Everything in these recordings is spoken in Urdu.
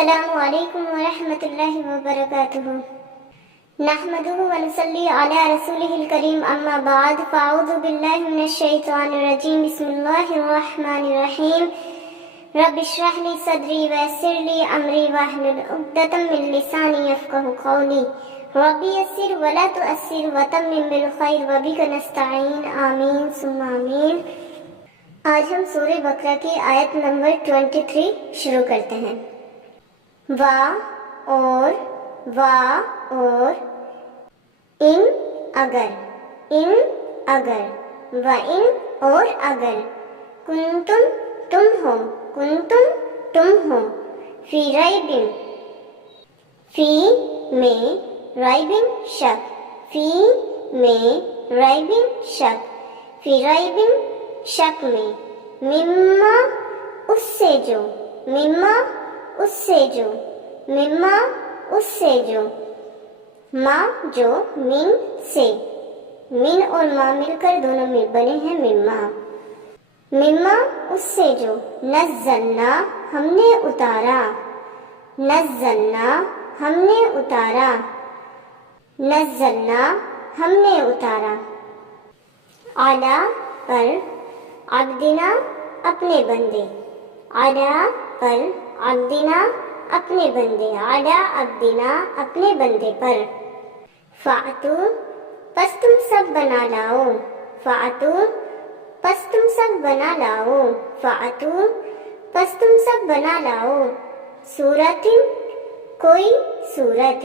السلام علیکم ورحمۃ اللہ وبرکاتہ۔ نحمده ونصلی علی رسولہ الکریم، اما بعد، فاعوذ باللہ من الشیطان الرجیم، بسم اللہ الرحمن الرحیم۔ رب اشرح لی صدری ویسر لی امری واحلل عقدۃ من لسانی یفقہوا قولی، رب یسر ولا تعسر وتمم بالخیر وبک نستعین، آمین ثم آمین۔ آج ہم سورہ بقرہ کی آیت نمبر 23 شروع کرتے ہیں۔ اور ان اگر اور اگر کنتم تم ہو فی ریبن فی میں ریبن شک فی ریبن شک میں مما اس سے جو ما جو من سے، من اور ما مل کر دونوں میں بنے ہیں مما اس سے جو نزلنا ہم نے اتارا اعلیٰ پر عبدنا اپنے بندے، اعلیٰ پر عبدنا اپنے بندے پر، فاتو پس تم سب بنا لاؤ، سورتن کوئی سورت،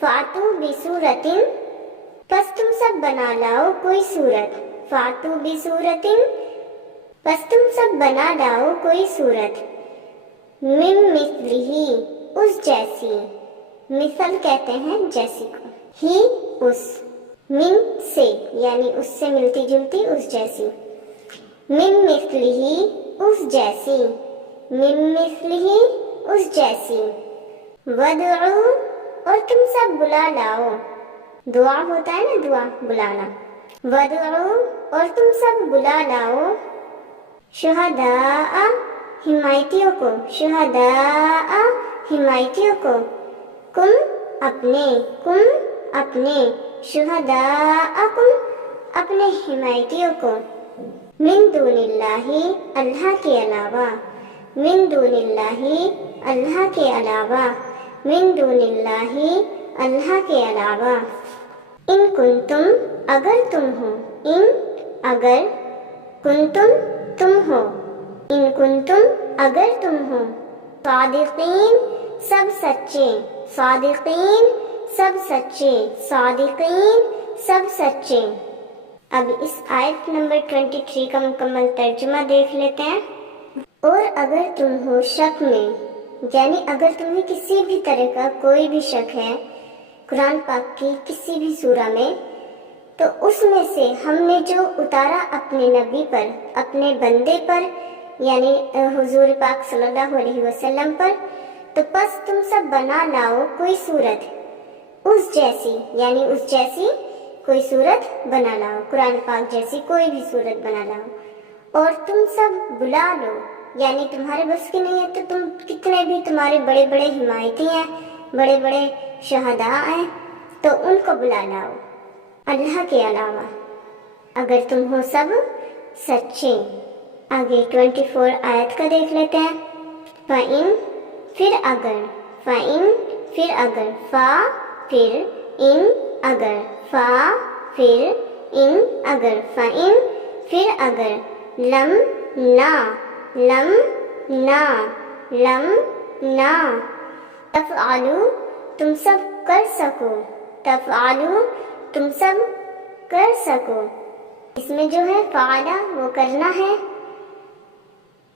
فاتو بسورتن پس تم سب بنا لاؤ کوئی صورت، فاتو بسورتن پس تم سب بنا لاؤ کوئی صورت، من مثلہ اس جیسی، مثل کہتے ہیں جیسی کو، ہی اس، من سے یعنی اس سے ملتی جلتی اس جیسی، من مثلہ اس جیسی، ودعو اور تم سب بلا لاؤ، دعا ہوتا ہے نا، دعا بلانا، ودعو اور تم سب بلا لاؤ، شہداء حمایتیوں کو، کم اپنے شہداءکم اپنے حمایتیوں کو، من دون اللہ اللہ کے علاوہ، ان کنتم اگر تم ہو، صادقین سب سچے۔ اب اس آیت نمبر 23 کا مکمل ترجمہ دیکھ لیتے ہیں۔ اور اگر تم ہو شک میں، یعنی اگر تمہیں کسی بھی طرح کا کوئی بھی شک ہے قرآن پاک کی کسی بھی سورہ میں، تو اس میں سے ہم نے جو اتارا اپنے نبی پر، اپنے بندے پر، یعنی حضور پاک صلی اللہ علیہ وسلم پر، تو پس تم سب بنا لاؤ کوئی صورت اس جیسی، یعنی اس جیسی کوئی صورت بنا لاؤ، قرآن پاک جیسی کوئی بھی صورت بنا لاؤ، اور تم سب بلا لو، یعنی تمہارے بس کی نہیں ہے تو تم کتنے بھی تمہارے بڑے بڑے حمایتی ہیں، بڑے بڑے شہداء ہیں، تو ان کو بلا لاؤ اللہ کے علاوہ، اگر تم ہو سب سچے۔ آگے 24 آیت کا دیکھ لیتے ہیں۔ فَإِن پھر اگر، فا پھر ان اگر، فَإِن پھر اگر، لم نہ تفعلوا تم سب کر سکو، اس میں جو ہے فعلا وہ کرنا ہے،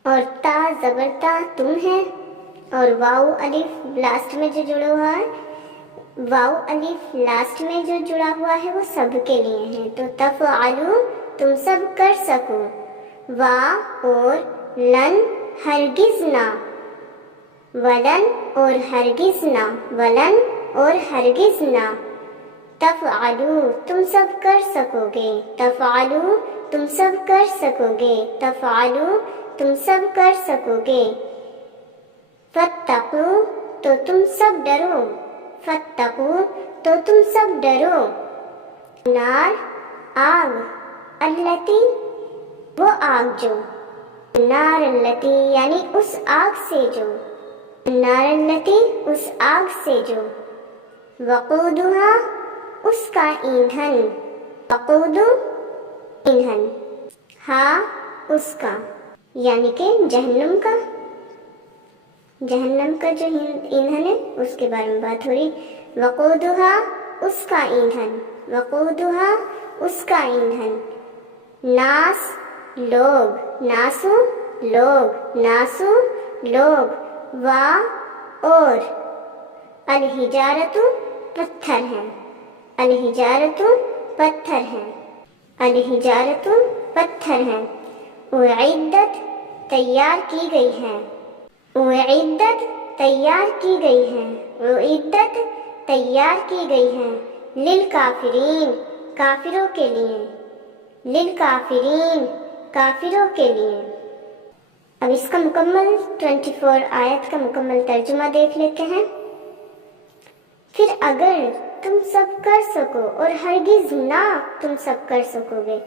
اور تا زبرتا تم ہے، اور واو الف لاسٹ میں جو جڑا ہوا ہے، وہ سب کے لیے ہے، تو تفعلوا تم سب کر سکو، وا اور لن ہرگز نہ، ولن اور ہرگز نہ، تفعلوا تم سب کر سکو گے، تم سب کر سکو گے، فاتقو تو تم سب ڈرو، فاتقو تو تم سب ڈرو، نار آگ، التی وہ آگ جو، نار التی یعنی اس آگ سے جو، نار التی اس آگ سے جو، وقودھا اس کا ایندھن، وقود ایندھن، ہاں اس کا یعنی کہ جہنم کا، جہنم کا جو ایندھن ہے اس کے بارے میں بات ہو رہی، وقودھا اس کا ایندھن، وقودھا اس کا ایندھن، ناس لوگ، ناسو لوگ، ناسو لوگ، وا اور، الحجارت پتھر ہے، الحجارت پتھر ہے، الحجارت پتھر ہے، اعدت تیار کی گئی ہے، اعدت تیار کی گئی ہے، اعدت تیار کی گئی ہے، للکافرین کافروں کے لیے، للکافرین کافروں کے لیے۔ اب اس کا مکمل 24 آیت کا مکمل ترجمہ دیکھ لیتے ہیں۔ پھر اگر تم سب کر سکو اور ہرگز نہ تم سب کر سکو گے،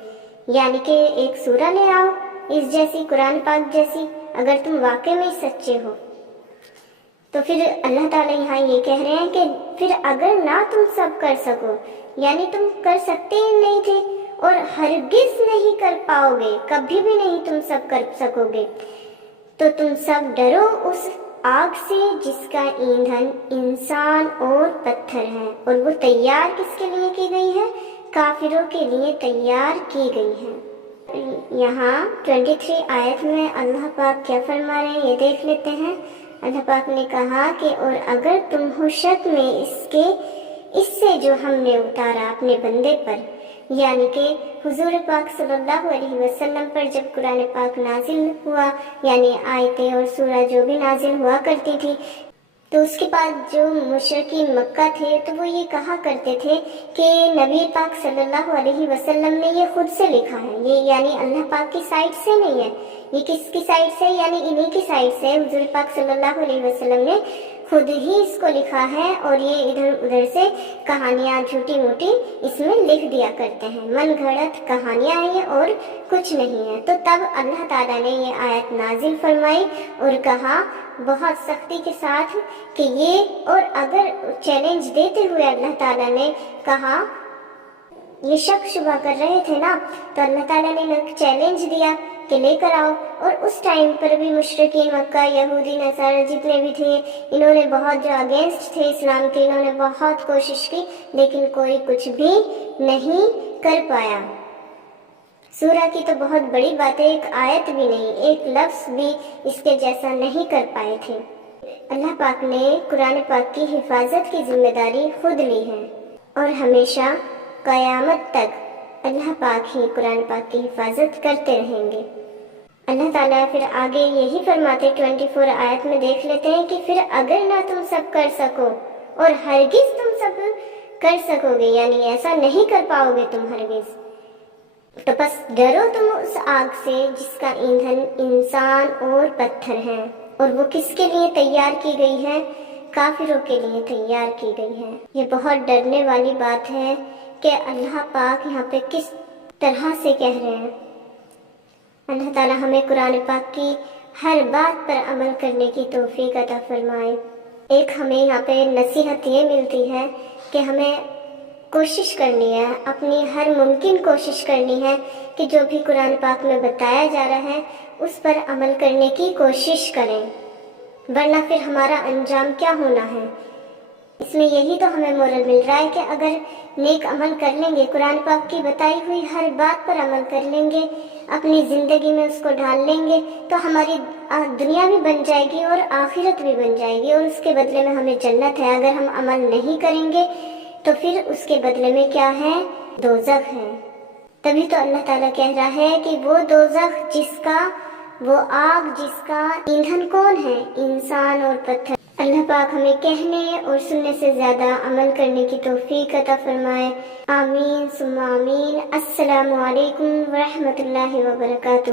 یعنی کہ ایک سورہ لے آؤ اس جیسی، قرآن پاک جیسی، اگر تم واقع میں سچے ہو، تو پھر اللہ تعالیٰ یہاں یہ کہہ رہے ہیں کہ پھر اگر نہ تم سب کر سکو، یعنی تم کر سکتے ہی نہیں تھے اور ہرگز نہیں کر پاؤ گے، کبھی بھی نہیں تم سب کر سکو گے، تو تم سب ڈرو اس آگ سے جس کا ایندھن انسان اور پتھر ہے، اور وہ تیار کس کے لیے کی گئی ہے؟ کافروں کے لیے تیار کی گئی ہے۔ یہاں 23 آیت میں اللہ پاک کیا فرما رہے ہیں یہ دیکھ لیتے ہیں۔ اللہ پاک نے کہا کہ اور اگر تم ہو شک میں اس سے جو ہم نے اتارا اپنے بندے پر، یعنی کہ حضور پاک صلی اللہ علیہ وسلم پر جب قرآن پاک نازل ہوا، یعنی آیتیں اور سورہ جو بھی نازل ہوا کرتی تھی، تو اس کے بعد جو مشرکین مکہ تھے تو وہ یہ کہا کرتے تھے کہ نبی پاک صلی اللہ علیہ وسلم نے یہ خود سے لکھا ہے، یہ یعنی اللہ پاک کی سائٹ سے نہیں ہے، یہ کس کی سائٹ سے؟ یعنی انہی کی سائٹ سے حضور پاک صلی اللہ علیہ وسلم نے خود ہی اس کو لکھا ہے، اور یہ ادھر ادھر سے کہانیاں جھوٹی موٹی اس میں لکھ دیا کرتے ہیں، من گھڑت کہانیاں ہیں یہ اور کچھ نہیں ہے۔ تو تب اللہ تعالیٰ نے یہ آیت نازل فرمائی اور کہا بہت سختی کے ساتھ کہ یہ، اور اگر چیلنج دیتے ہوئے اللہ تعالیٰ نے کہا، یہ شک شبہ کر رہے تھے نا، تو اللہ تعالیٰ نے چیلنج دیا کہ لے کر آؤ، اور اس ٹائم پر بھی مشرکین مکہ، یہودی نصارہ جتنے بھی تھے، انہوں نے بہت جو اگینسٹ تھے اسلام کے، انہوں نے بہت کوشش کی لیکن کوئی کچھ بھی نہیں کر پایا۔ سورہ کی تو بہت بڑی بات ہے، ایک آیت بھی نہیں، ایک لفظ بھی اس کے جیسا نہیں کر پائے تھے۔ اللہ پاک نے قرآن پاک کی حفاظت کی ذمہ داری خود لی ہے، اور ہمیشہ قیامت تک اللہ پاک ہی قرآن پاک کی حفاظت کرتے رہیں گے۔ اللہ تعالیٰ پھر آگے یہی فرماتے 24 آیت میں دیکھ لیتے ہیں کہ پھر اگر نہ تم سب کر سکو اور ہرگز تم سب کر سکو گے، یعنی ایسا نہیں کر پاؤ گے تم ہرگز، تو بس ڈرو تم اس آگ سے جس کا ایندھن انسان اور پتھر ہے، اور وہ کس کے لیے تیار کی گئی ہے؟ کافروں کے لیے تیار کی گئی ہے۔ یہ بہت ڈرنے والی بات ہے کہ اللہ پاک یہاں پہ کس طرح سے کہہ رہے ہیں۔ اللہ تعالیٰ ہمیں قرآن پاک کی ہر بات پر عمل کرنے کی توفیق عطا فرمائے۔ ایک ہمیں یہاں پہ نصیحت یہ ملتی ہے کہ ہمیں کوشش کرنی ہے، اپنی ہر ممکن کوشش کرنی ہے کہ جو بھی قرآن پاک میں بتایا جا رہا ہے اس پر عمل کرنے کی کوشش کریں، ورنہ پھر ہمارا انجام کیا ہونا ہے۔ اس میں یہی تو ہمیں مورل مل رہا ہے کہ اگر نیک عمل کر لیں گے، قرآن پاک کی بتائی ہوئی ہر بات پر عمل کر لیں گے، اپنی زندگی میں اس کو ڈھال لیں گے، تو ہماری دنیا بھی بن جائے گی اور آخرت بھی بن جائے گی، اور اس کے بدلے میں ہمیں جنت ہے۔ اگر ہم عمل نہیں کریں گے تو پھر اس کے بدلے میں کیا ہے؟ دوزخ ہے۔ تبھی تو اللہ تعالیٰ کہہ رہا ہے کہ وہ دوزخ جس کا، وہ آگ جس کا ایندھن کون ہے؟ انسان اور پتھر۔ اللہ پاک ہمیں کہنے اور سننے سے زیادہ عمل کرنے کی توفیق عطا فرمائے۔ آمین ثم آمین۔ السلام علیکم ورحمۃ اللہ وبرکاتہ۔